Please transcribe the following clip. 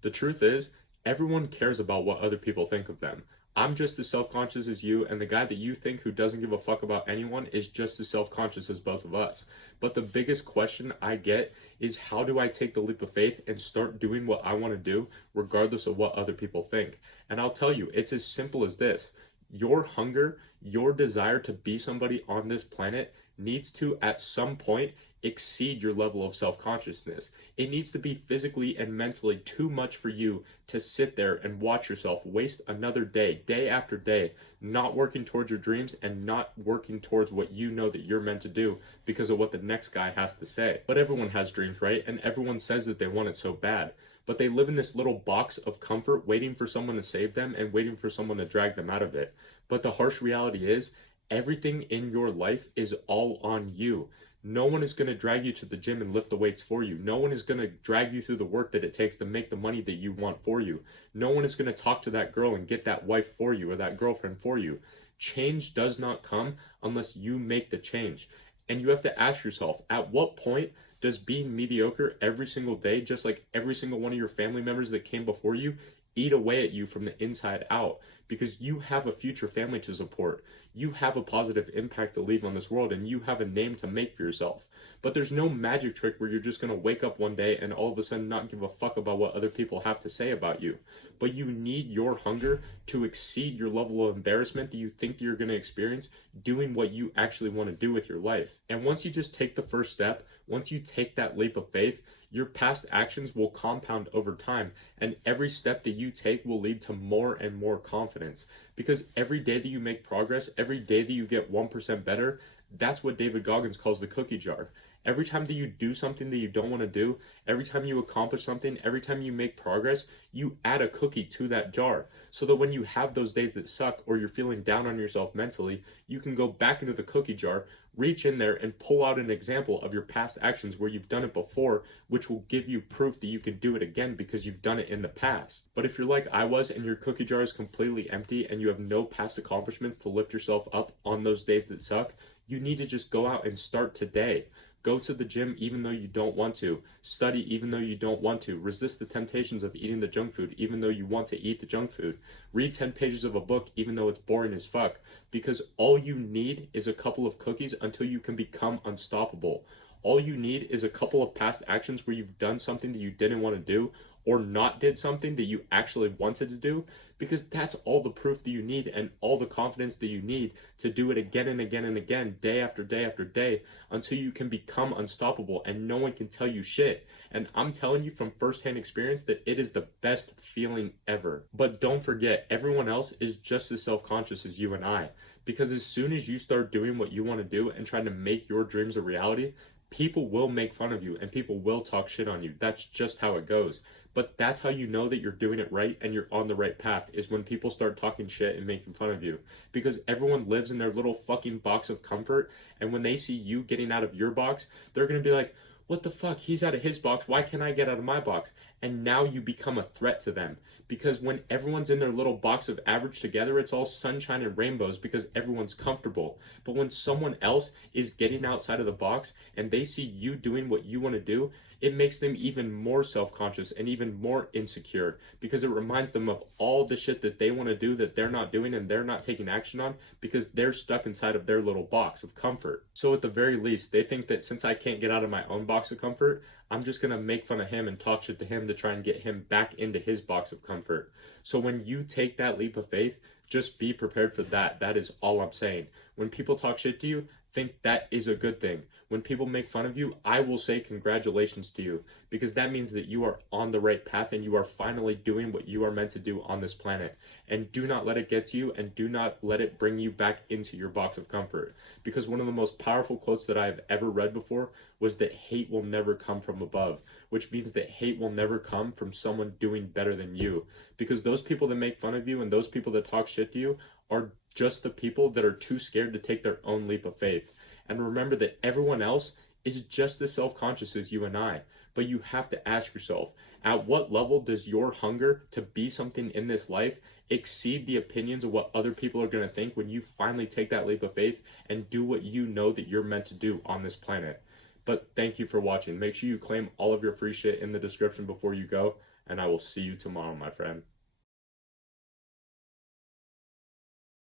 The truth is, everyone cares about what other people think of them. I'm just as self conscious as you, and the guy that you think who doesn't give a fuck about anyone is just as self conscious as both of us. But the biggest question I get is how do I take the leap of faith and start doing what I want to do, regardless of what other people think? And I'll tell you, it's as simple as this: your hunger, your desire to be somebody on this planet needs to, at some point, exceed your level of self consciousness. It needs to be physically and mentally too much for you to sit there and watch yourself waste another day, day after day, not working towards your dreams and not working towards what you know that you're meant to do because of what the next guy has to say. But everyone has dreams, right? And everyone says that they want it so bad. But they live in this little box of comfort, waiting for someone to save them and waiting for someone to drag them out of it. But the harsh reality is, everything in your life is all on you. No one is going to drag you to the gym and lift the weights for you. No one is going to drag you through the work that it takes to make the money that you want for you. No one is going to talk to that girl and get that wife for you or that girlfriend for you. Change does not come unless you make the change. And you have to ask yourself, at what point does being mediocre every single day, just like every single one of your family members that came before you, eat away at you from the inside out? Because you have a future family to support. You have a positive impact to leave on this world, and you have a name to make for yourself. But there's no magic trick where you're just going to wake up one day and all of a sudden not give a fuck about what other people have to say about you. But you need your hunger to exceed your level of embarrassment that you think that you're going to experience doing what you actually want to do with your life. And once you just take the first step, once you take that leap of faith, your past actions will compound over time, and every step that you take will lead to more and more confidence. Because every day that you make progress, every day that you get 1% better, that's what David Goggins calls the cookie jar. Every time that you do something that you don't want to do, every time you accomplish something, every time you make progress, you add a cookie to that jar. So that when you have those days that suck or you're feeling down on yourself mentally, you can go back into the cookie jar, reach in there and pull out an example of your past actions where you've done it before, which will give you proof that you can do it again because you've done it in the past. But if you're like I was and your cookie jar is completely empty and you have no past accomplishments to lift yourself up on those days that suck, you need to just go out and start today. Go to the gym even though you don't want to. Study even though you don't want to. Resist the temptations of eating the junk food even though you want to eat the junk food. Read 10 pages of a book even though it's boring as fuck. Because all you need is a couple of cookies until you can become unstoppable. All you need is a couple of past actions where you've done something that you didn't want to do or not did something that you actually wanted to do, because that's all the proof that you need and all the confidence that you need to do it again and again and again, day after day after day, until you can become unstoppable and no one can tell you shit. And I'm telling you from firsthand experience that it is the best feeling ever. But don't forget, everyone else is just as self-conscious as you and I, because as soon as you start doing what you want to do and trying to make your dreams a reality, people will make fun of you and people will talk shit on you. That's just how it goes. But that's how you know that you're doing it right and you're on the right path, is when people start talking shit and making fun of you. Because everyone lives in their little fucking box of comfort, and when they see you getting out of your box, they're going to be like, what the fuck? He's out of his box. Why can't I get out of my box? And now you become a threat to them. Because when everyone's in their little box of average together, it's all sunshine and rainbows because everyone's comfortable. But when someone else is getting outside of the box and they see you doing what you want to do, it makes them even more self-conscious and even more insecure, because it reminds them of all the shit that they want to do that they're not doing and they're not taking action on because they're stuck inside of their little box of comfort. So at the very least, they think that since I can't get out of my own box of comfort, I'm just going to make fun of him and talk shit to him to try and get him back into his box of comfort. So when you take that leap of faith, just be prepared for that. That is all I'm saying. When people talk shit to you, think that is a good thing. When people make fun of you, I will say congratulations to you, because that means that you are on the right path and you are finally doing what you are meant to do on this planet. And do not let it get to you, and do not let it bring you back into your box of comfort. Because one of the most powerful quotes that I have ever read before was that hate will never come from above, which means that hate will never come from someone doing better than you. Because those people that make fun of you and those people that talk shit to you are just the people that are too scared to take their own leap of faith. And remember that everyone else is just as self-conscious as you and I. But you have to ask yourself, at what level does your hunger to be something in this life exceed the opinions of what other people are going to think when you finally take that leap of faith and do what you know that you're meant to do on this planet? But thank you for watching. Make sure you claim all of your free shit in the description before you go, and I will see you tomorrow, my friend.